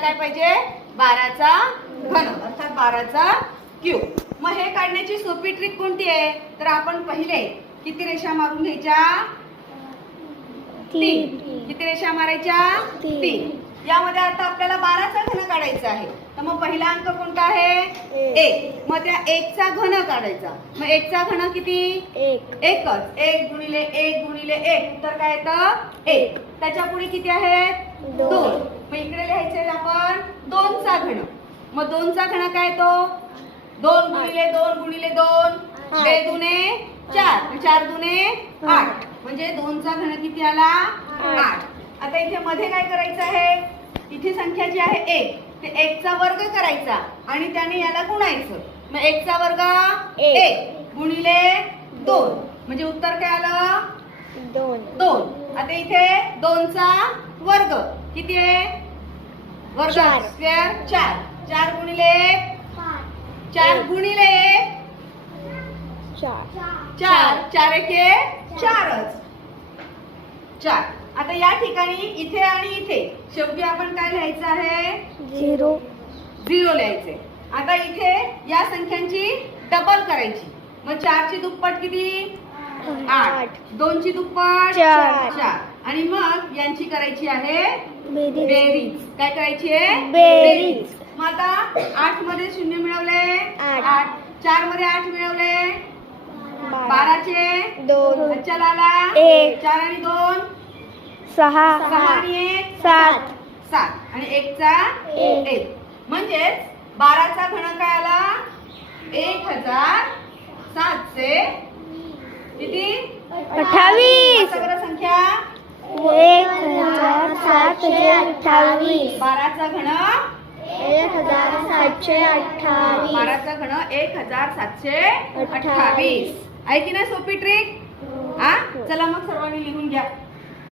काय पाहिजे 12चा घन अर्थात 12चा क्यूब. मग हे काढण्याची सोपी ट्रिक कोणती आहे तर आपण पहिले किती रेषा मारून घ्यायच्या 3. किती रेषा मारायच्या 3. यामध्ये आता आपल्याला 12चा घन काढायचा आहे तर मग पहिला अंक कोणता आहे 1. मग त्या 1 चा घन काढायचा. मग 1 चा घन किती 1च. 1 गुणिले 1 गुणिले 1 उत्तर काय येतं 1. त्याच्या पुढे किती आहेत 2. मग इकडे लिहायचे आपण 2 चा घन. मग 2 चा घन काय तो 2 गुणिले 2 गुणिले 2 2 दुने 4 4 दुने 8 म्हणजे 2 चा घन किती आला 8. आता इथे मध्ये काय करायचं आहे इथे संख्या जी आहे 1 ते 1 चा वर्ग करायचा आणि त्याने याला गुणायचं. मग 1 चा वर्ग 1 गुणिले 2 म्हणजे उत्तर काय आलं 2. आता इथे 2 चा वर्ग किती आहे वर्ग स्क्वेअर 4 4 गुणिले 4 गुणिले 4 4 एके 4च 4. आता या ठिकाणी इथे आणि इथे शेवटी आपण काय लिहायचं आहे 0 लिहायचे. आता इथे या संख्यांची डबल करायची. मग 4 ची दुप्पट किती 8 2 ची दुप्पट 4 आणि मग यांची करायची आहे बेरीज. काय करायची आहे बेरीज. मग आता 8 मध्ये 0 मिळवले 8 4 मध्ये 8 मिळवले 12 चे 2 चला आला 1 4 आणि 2 6 आणि 1 7 आणि 1 चा 1 म्हणजेच 12 चा घन काय आला 1700 किती 28. सगळं संख्या 1728. 12 चा घन 1728. 12 चा घन 1728 आहे की नाही सोपी ट्रिक. चला मग सर्वांनी लिहून घ्या.